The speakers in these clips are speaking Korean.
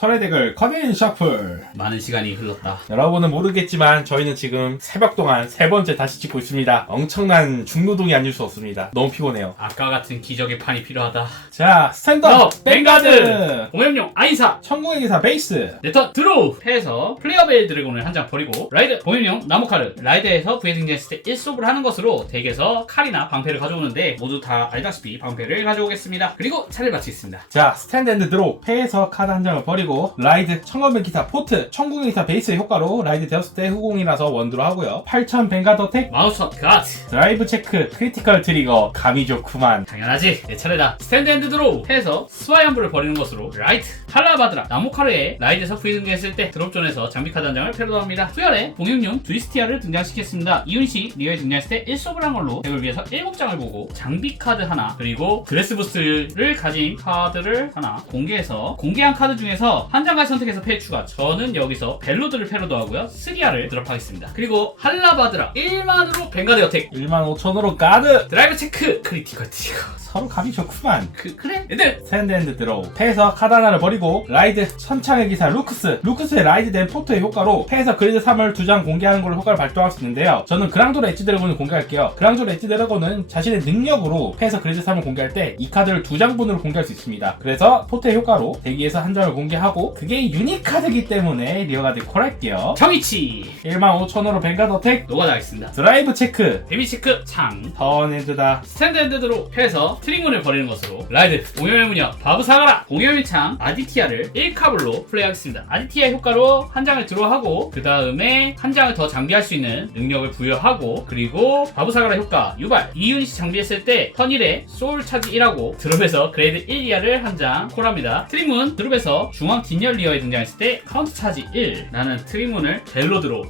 설의 대결 커딘 셔플. 많은 시간이 흘렀다. 여러분은 모르겠지만 저희는 지금 새벽 동안 세 번째 다시 찍고 있습니다. 엄청난 중노동이 아닐 수 없습니다. 너무 피곤해요. 아까 같은 기적의 판이 필요하다. 자, 스탠드업 뱅가드 공연용 아이사 천공의 기사 베이스. 네턴 드로우 패에서 플레어벨 드래곤을 한 장 버리고 라이드 공연용 나무카르 라이드에서 부에 등장했을 때 1솝을 하는 것으로 덱에서 칼이나 방패를 가져오는데 모두 다 알다시피 방패를 가져오겠습니다. 그리고 차를 마치겠습니다. 자, 스탠드 앤드 드로우 패에서 카드 한 장을 버리고 라이드 천공의 기사 포트 천공의 기사 베이스의 효과로 라이드 되었을 때 후공이라서 원드로 하고요. 8000 뱅가드 어택 15,000 가드 드라이브 체크 크리티컬 트리거 감이 좋구만. 당연하지. 내 차례다. 스탠드 앤드 드로우 패에서 스와이암브를 버리는 것으로 라이트 할라바드라 나무카르에 라이드에서 부에 등장했을 때 드롭존에서 장비 카드 한 장을 패러도합니다. 수혈에 공격용 드위스티아를 등장시켰습니다. 이윤시 리어에 등장했을 때 1솝을 한 걸로 덱을 위해서 7장을 보고 장비 카드 하나 그리고 드레스 부스트를 가진 카드를 하나 공개해서 공개한 카드 중에서 한 장까지 선택해서 패 추가. 저는 여기서 벨로드를 패러도하고요. 스리아를 드롭하겠습니다. 그리고 할라바드라 1만으로 뱅가드 어택 15,000으로 가드. 드라이브 체크 크리티컬 트리거. 서로 감이 좋구만. 그래? 얘들 스탠드 앤드 드로우 패에서 카드 하나를 버리고 라이드 천창의 기사 루크스의 라이드 된 포트의 효과로 패에서 그리드 3을 2장 공개하는 걸로 효과를 발동할 수 있는데요. 저는 그랑조르 엣지 드래곤을 공개할게요. 그랑조르 엣지 드래곤은 자신의 능력으로 패에서 그리드 3을 공개할 때 이 카드를 2장분으로 공개할 수 있습니다. 그래서 포트의 효과로 대기에서 한 장을 공개하고 그게 유닛 카드이기 때문에 리어가드 콜할게요. 정이치 15,000으로 뱅가드 어택 노가다하겠습니다. 드라이브 체크 데미 체크 창 턴엔드다. 스탠드 핸드로 패에서 트링문을 버리는 것으로 라이드 공염의 무녀 바브사가라 공염의 창 아디티아를 1카블로 플레이하겠습니다. 아디티아 효과로 한 장을 드로우하고 그 다음에 한 장을 더 장비할 수 있는 능력을 부여하고 그리고 바브사가라 효과 유발 2유닛이 장비했을 때 턴 1에 소울 차지 1하고 드롭에서 그레이드 1 이하를 한 장 콜합니다. 트링문 드롭에서 중앙 뒷열 리어에 등장했을 때 카운트 차지 1 라는 트링문을 벨로드로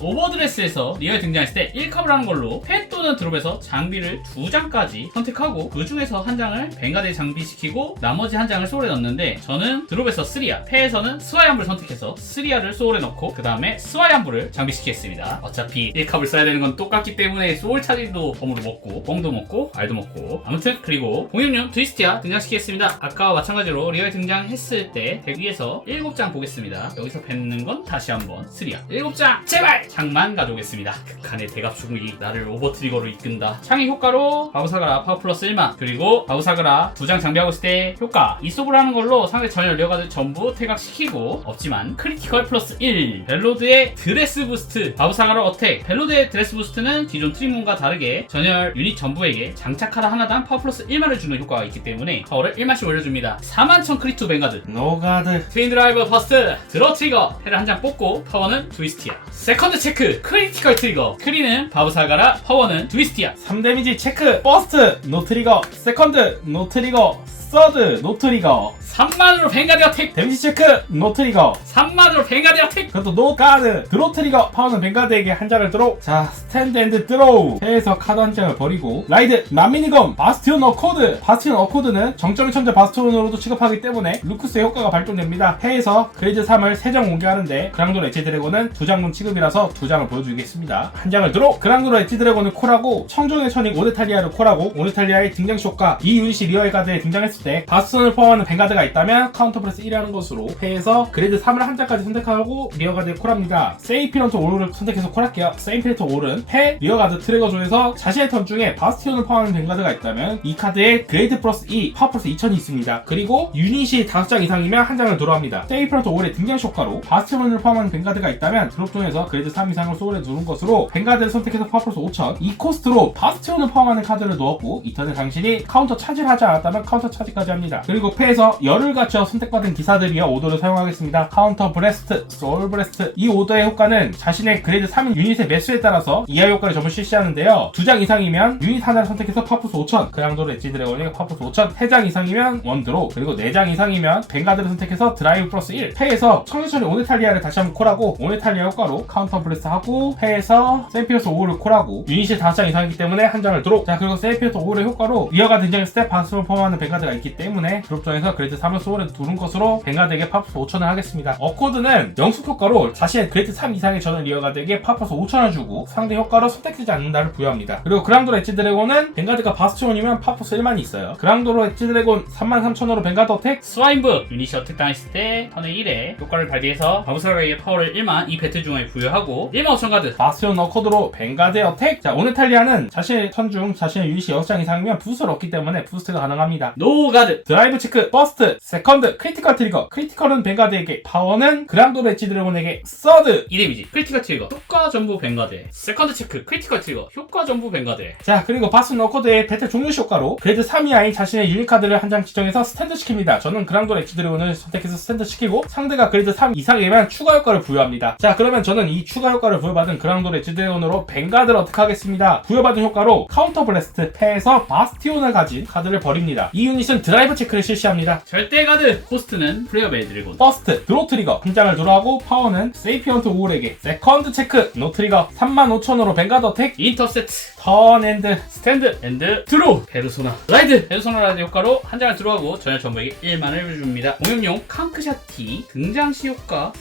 오버드레스에서 리어에 등장했을 때 1컵을 하는 걸로 패 또는 드롭에서 장비를 2장까지 선택하고 그 중에서 한 장을 뱅가드에 장비시키고 나머지 한 장을 소울에 넣는데 저는 드롭에서 스리아 패에서는 스와이암브를 선택해서 스리아를 소울에 넣고 그 다음에 스와이암브를 장비시키겠습니다. 어차피 1컵을 써야 되는 건 똑같기 때문에 소울 차지도 범으로 먹고 뽕도 먹고 알도 먹고 아무튼 그리고 공격용 드위스티아 등장시키겠습니다. 아까와 마찬가지로 리어에 등장했을 때 덱 위에서 7장 보겠습니다. 여기서 뱉는 건 다시 한번 스리아 7장 제발 창만 가져오겠습니다. 극한의 대갑 주국이 나를 오버트리거로 이끈다. 창의 효과로 바브사가라 파워 플러스 1만 그리고 바브사가라 2장 장비하고 있을 때 효과 이솝을 하는 걸로 상대 전열 리어가드 전부 퇴각시키고 없지만 크리티컬 플러스 1 벨로드의 드레스 부스트 바브사가라 어택 벨로드의 드레스 부스트는 기존 트리몬과 다르게 전열 유닛 전부에게 장착하다 하나당 파워 플러스 1만을 주는 효과가 있기 때문에 파워를 1만씩 올려줍니다. 41,000 크리투 뱅가드 노가드 트윈 드라이버 버스트 드로 트리거 패를 한 장 뽑고 파워는 트위스티아 세컨드 체크 크리티컬 트리거 크리는 바브사가라 파워는 트위스티아 3데미지 체크 버스트 노 트리거 세컨드 노 트리거 서드 노 트리거 3만으로 뱅가드 어택 데미지 체크 노 트리거 3만으로 뱅가드 어택 그것도 노 가드 드로 트리거 파워는 뱅가드에게 한 장을 드로우. 자, 스탠드 앤드 드로우 패에서 카드 한 장을 버리고 라이드 난미니검 바스티온 어코드 바스티온 어코드는 정점의 천재 바스티온으로도 취급하기 때문에 루크스의 효과가 발동됩니다. 패에서 그레이드 3을 3장 공개하는데 그랑도르 엣지 드래곤은 2장분 취급이라서 2장을 보여주겠습니다. 한 장을 드로우. 그랑도르 엣지 드래곤을 콜하고 청종의 천익 오네탈리아를 콜하고 오네탈리아의 등장시 효과 이 유닛이 리어의 가드에 등장했을 때 바스티온을 포함하는 뱅가드가 있다면 카운터 플러스 1이 하는 것으로 패에서 그레이드 3을 한 장까지 선택하고 리어가드에 콜합니다. 세이피런트 오르를 선택해서 콜할게요. 세이피런트 오르는 패 리어가드 트래거 중에서 자신의 턴 중에 바스티온을 포함하는 뱅가드가 있다면 이 카드에 그레이드 플러스 2 파워 플러스 2000이 있습니다. 그리고 유닛이 5장 이상이면 한 장을 드로우합니다. 세이피런트 오르의 등장 효과로 바스티온을 포함하는 뱅가드가 있다면 드롭 중에서 그레이드 3 이상을 소울에 두는 것으로 뱅가드를 선택해서 파워 플러스 5000 이 코스트로 바스티온을 포함하는 카드를 넣었고 이 턴에 당신이 카운터 차지를 하지 않았다면 카운터 차지까지 합니다. 그리고 패에서 열을 갖춰 선택받은 기사들이여 오더를 사용하겠습니다. 카운터 브레스트, 소울 브레스트 이 오더의 효과는 자신의 그레이드 3인 유닛의 매수에 따라서 이하 효과를 전부 실시하는데요. 2장 이상이면 유닛 하나를 선택해서 파워플러스 5000 그랑도르 엣지 드래곤이 파워플러스 5000 3장 이상이면 원드로 그리고 4장 이상이면 뱅가드를 선택해서 드라이브 플러스 1 패에서 청유천의 오네탈리아를 다시 한번 콜하고 오네탈리아 효과로 카운터 브레스트 하고 패에서 세이피어스 5를 콜하고 유닛이 5장 이상이기 때문에 한 장을 드로. 자, 그리고 세이피어스 5의 효과로 리어가 등장했을 때 바스를 포함하는 뱅가드가 있기 때문에 드롭존에서 그레이드 3을 소울에 두른 것으로 벵가드에게 파워플러스 5,000을 하겠습니다. 어코드는 영숙 효과로 자신의 그레이드 3 이상의 전을 리어가드에게 파워플러스 5,000을 주고 상대 효과로 선택되지 않는다를 부여합니다. 그리고 그랑도로 엣지 드래곤은 벵가드가 바스티온이면 파워플러스 1만이 있어요. 그랑도로 엣지 드래곤 33,000으로 벵가드 어택. 스와인브 유닛이 어택 당했을 때 턴에 1에 효과를 발휘해서 바브사가의 파워를 1만 이 배틀 중에 부여하고 1만 5천 가드. 바스티온 어코드로 벵가드의 어택. 자, 오네탈리아는 자신의 턴 중 자신의 유닛이 6장 이상이면 부스트를 얻기 때문에 부스트가 가능합니다. 노가드. 드라이브 체크, 버스트, 세컨드, 크리티컬 트리거. 크리티컬은 벵가드에게, 파워는 그랑도로 엣지 드래곤에게, 서드. 2데미지 크리티컬 트리거 효과 전부 벵가드. 세컨드 체크 크리티컬 트리거 효과 전부 벵가드. 자, 그리고 바스티온 어코드의 배틀 종료시 효과로 그레이드 3 이하인 자신의 유닛 카드를 한 장 지정해서 스탠드 시킵니다. 저는 그랑도로 엣지 드래곤을 선택해서 스탠드 시키고 상대가 그레이드 3 이상이면 추가 효과를 부여합니다. 자, 그러면 저는 이 추가 효과를 부여받은 그랑도로 엣지 드래곤으로 벵가드를 어택하겠습니다. 부여받은 효과로 카운터 블래스트, 패에서 바스티온을 가진 카드를 버립니다. 이 유닛은 드라이브 체크를 실시합니다. 절대 가드. 코스트는 플레이어벨 드래곤. 버스트, 드로 트리거 한 장을 드로하고 파워는 세이피언트 오울에게. 세컨드 체크, 노 트리거 35,000으로 벵가드 어택. 인터셉트. 턴 앤드 스탠드 앤드 드로우. 페르소나 라이드. 페르소나 라이드 효과로 한 장을 드로우하고 전혀 전부에게 1만을 줍니다. 공격용 칸크샤티 등장시 효과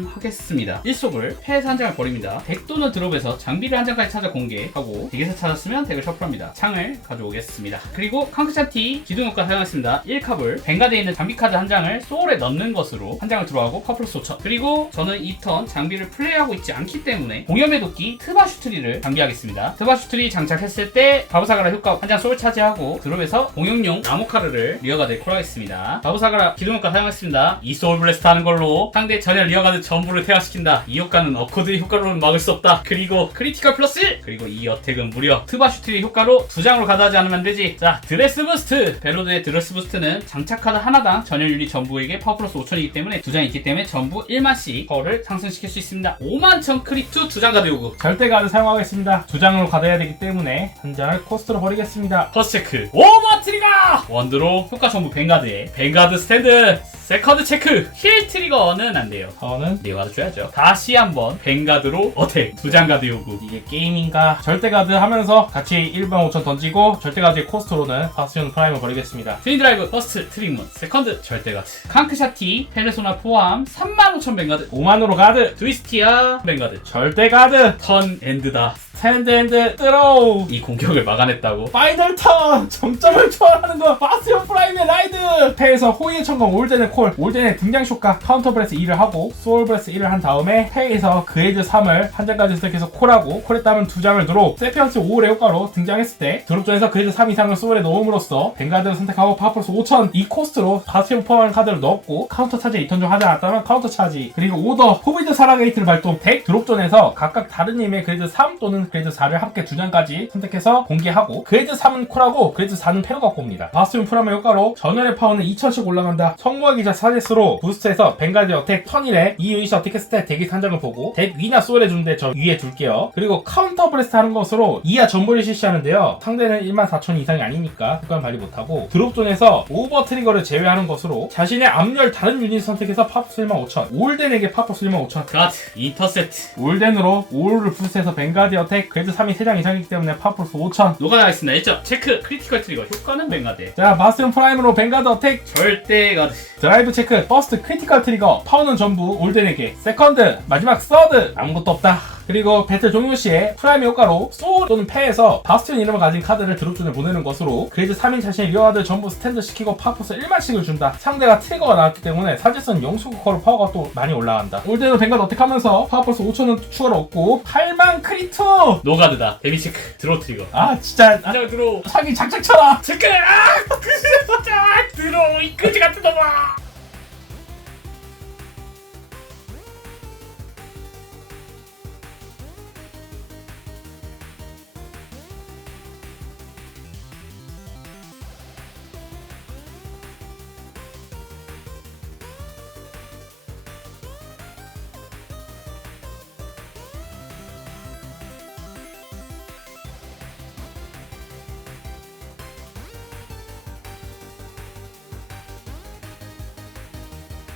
사용하겠습니다. 1속을 패에서 한 장을 버립니다. 덱 또는 드롭에서 장비를 한 장까지 찾아 공개하고 덱에서 찾았으면 덱을 셔플합니다. 창을 가져오겠습니다. 그리고 칸크샤티 기둥 효과 사용했습니다. 1컵을 벵가드에 있는 장비 카드 한 장을 소울에 넣는 것으로 한 장을 들어가고 퍼플러스 5,000. 그리고 저는 이 턴 장비를 플레이하고 있지 않기 때문에 공염의 도끼 트바슈트리를 장비하겠습니다. 트바슈트리 장착했을 때 바브사가라 효과 한 장 소울 차지하고 드롭에서 공용용 나모카르를 리어가드에 콜하겠습니다. 바브사가라 기둥 효과 사용했습니다. 이 소울 블래스트 하는 걸로 상대 전혀 리어가드 전부를 퇴화시킨다. 이 효과는 어코드의 효과로는 막을 수 없다. 그리고 크리티컬 플러스 1! 그리고 이 어택은 무려 트바슈트리 효과로 2장으로 가다하지 않으면 안되지. 자, 드레스 부스트. 벨로드의 드레스 부스트는 장착 카드 하나당 전혀 유닛 전부에게 파워 플러스 5,000이기 때문에 2장이 있기 때문에 전부 1만씩 파워를 상승시킬 수 있습니다. 51,000 크리투 2장 가드 요구. 절대 가드 사용하겠습니다. 2장으로 가둬야 되기 때문에 한 장을 코스트로 버리겠습니다. 퍼스트 체크 오버 트리거 원드로 효과 전부 벵가드에 벵가드 스탠드. 세컨드 체크 힐 트리거는 안돼요. 저는 리어가드 줘야죠. 다시 한번 벵가드로 어택 2장 가드 요구. 이게 게임인가? 절대 가드 하면서 같이 15,000 던지고 절대 가드의 코스트로는 바스티온 프라임을 버리겠습니다. 트윈드라이브 퍼스트 트릭문 세컨드 절대 가드 칸크샤티 페르소나 포함 35,000 벵가드. 5만으로 가드. 트위스티아 벵가드. 절대 가드. 턴 엔드다. 스탠드 앤드 드로우. 이 공격을 막아냈다고. 파이널 턴! 점점을 초월하는 거! 바스티온 프라임의 라이드! 패에서 호의의 천공 올덴의 콜, 올덴의 등장 효과 카운터 브레스 2를 하고 소울 브레스 1을 한 다음에 패에서 그레이드 3을 한 장까지 선택해서 콜하고 콜했다면 2장을 드로 세피언스 5의 효과로 등장했을 때 드롭존에서 그레이드 3 이상을 소울에 넣음으로써 벵가드를 선택하고 파워플러스 5,000 이 코스트로 바스티온 포함한 카드를 넣었고 카운터 차지 2턴 중 하지 않았다면 카운터 차지 그리고 오더 후비드 사라게이트를 발동 덱 드롭존에서 각각 다른 힘의 그레이드 3 또는 그레이드 4를 함께 2장까지 선택해서 공개하고 그레이드 3은 콜하고 그레이드 4는 패로 갖고 옵니다. 바스티온 프라임의 효과로 전열의 파워는 2000씩 올라간다. 성공의 기자 사제스로 부스트에서 벤가드 어택 턴 1에 이 유닛이 어택했을 때 덱이 한 장을 보고 덱 위나 소울에 주는데 저 위에 둘게요. 그리고 카운터 브레스트 하는 것으로 이하 전보를 실시하는데요. 상대는 14,000 이상이 아니니까 효과는 발휘 못하고 드롭존에서 오버 트리거를 제외하는 것으로 자신의 앞열 다른 유닛을 선택해서 파프스 15,000 올덴에게 파프스 15,000 가드 인터셉트 올덴으로 오를 부스트에서 벤가드 어택 그레이드 3이 3장 이상이기 때문에 파프스 5,000 노가나겠습니다. 1점 체크 크리티컬 트리거 효과는 벵가드. 자 바스티온 프라임으로 벤가드 어택 절대 가드. 드라이브 체크 버스트 크리티컬 트리거 파워는 전부 올덴에게 세컨드 마지막 서드 아무것도 없다. 그리고 배틀 종료 시에 프라임의 효과로 소울 또는 패에서 바스티온 이름을 가진 카드를 드롭존에 보내는 것으로 그레이드 3인 자신의 리어가드 전부 스탠드 시키고 파워포스 1만씩을 준다. 상대가 트리거가 나왔기 때문에 사제선 영수국어로 파워가 또 많이 올라간다. 올덴으로 뱅가드 어택하면서 파워포스 5,000은 추가로 얻고 8만 크리트! 노가드다. 데미 체크 드로 트리거. 아 진짜 안녕 드로. 사기 작작 쳐라! 체크! 아! 드로 이 끄지 같은 놈아!